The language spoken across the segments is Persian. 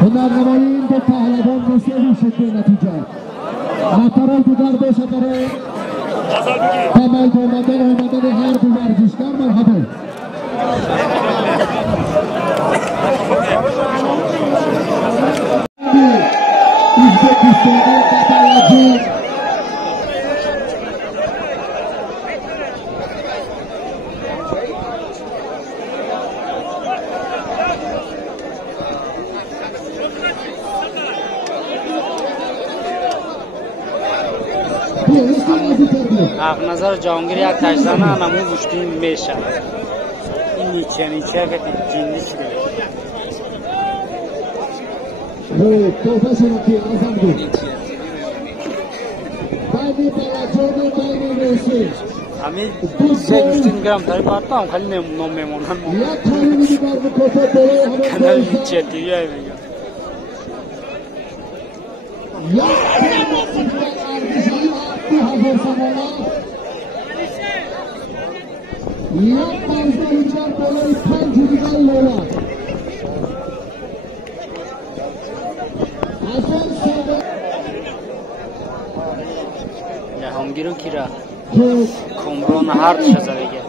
هنرنمایی به پهلوان موسیقی شکل نتیجه مطرح دیگر باشه برای کمال آمدن هر دو ورزشکار مرحبا حق نظر جهانگیر یک تجزانه همون گوشتین میشه این نیچه که جنگی شده همین سه گوشتین گرم تاری بارتا هم خیلی نام میمونن کنال نیچه تیوی های بگم جهانگیرو کی را کمران هر دو شده دیگه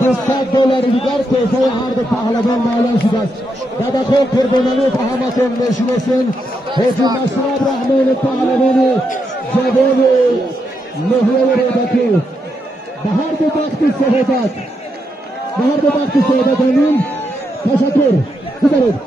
$200 دیگر توفه هر دو پهلوان معلوم شده است. дадахон قربانانی به همتون میشناسین. حاجی مشرب رحمان پهلوان جوان مهیه رودکی به هر دو وقت صحبت امین تشکر. بذارید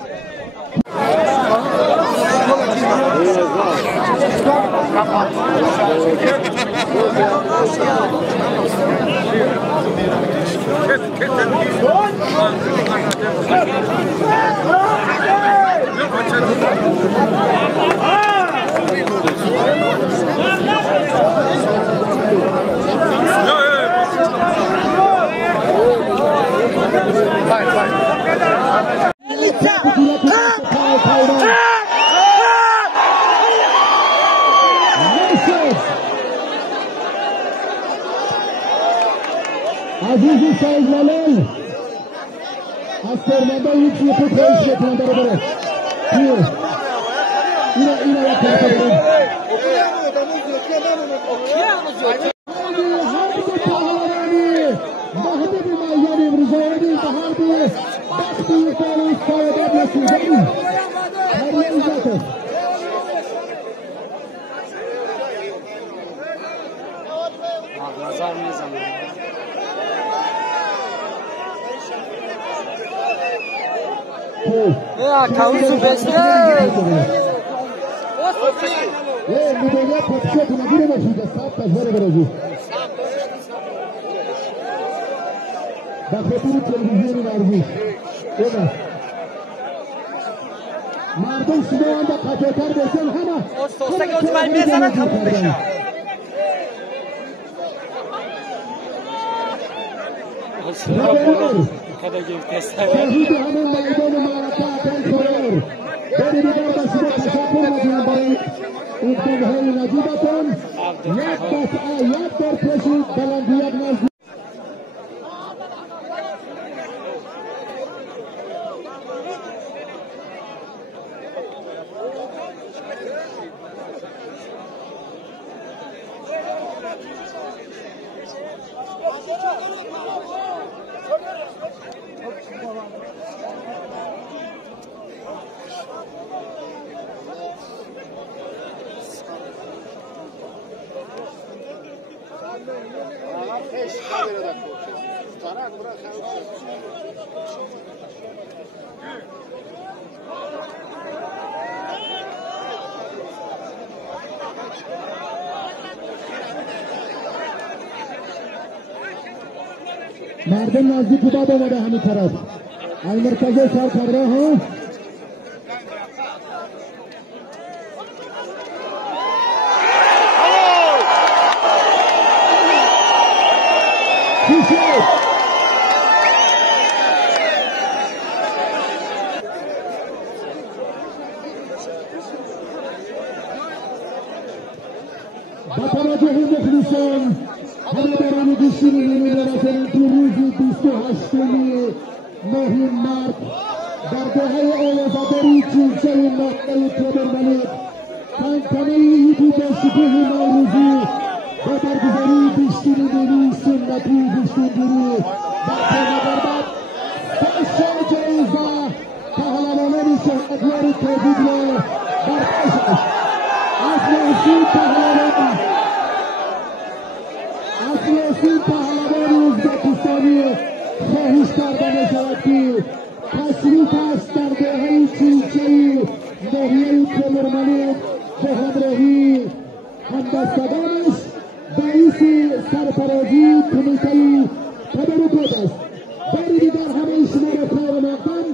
عزیزی سایدمالان از فرمانده هیچ یکی خواهش شکننده رو بره اینا یک طرف بریم محبوب میان امروزانی به هر دو وقتی یکانی سایدت نسیدنی هر عزت نظر میزنم Ya kausu beste. Müdahale Podpissatına giremezsiniz. Saat kaç var burası? و خطور تلویزیون ورزش. مردم شما هم با قطعتر بسن همه استوسته که اتبایی بزنن تموم بشه. شهید همون میدان معرکه اکن خورر بری دیگر با شما تشکر میکنم برای اقدامهای نجیبتان. یک دفعه یک بار کشید بلندی یک نزد مردم نزدیک باد آمده همین طرف المرکز سرکرده ها با توجه مخلصان همکاران گوشتینی نمی‌رسند تو روز 28 ماه مارس در دهه آوازداری چیلچه مقطع تبرملک کانال یوتیوب شکوه نوروزی با برگزاری گوشتینی نوروز سنتی گوشتینگیری در تنگربت پشت جایزه پهلوانان شهادیار تبدیل در پشت اصلاحی پهلوان اصلاحی پهلوان ازبکستانی خواهش کرده میشود که تشریف است در دهه چیلچه ناحیه تبرملک به همراهی همدستگانش رئیس سرفرازی کمیته تدارکات است. باری دیگر همه شما را خیر مقدم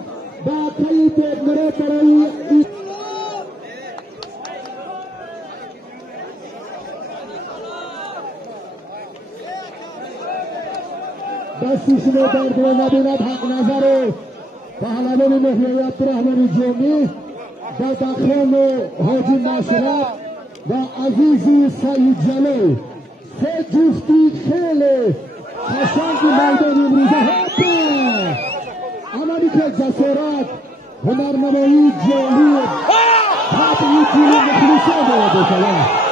با قید مراد برای دستی شما درد را نبیند حق نظر و پهلوان ناحیه عبدالرحمن جمعی دادخان حاجی مشرف و عزیزی سید جلال سه جفتی خیلی قشنگ میدان امروزه هاته عملی که جسارت هنرنمایی جاهی طبعی تیم مخلصان باید بشود.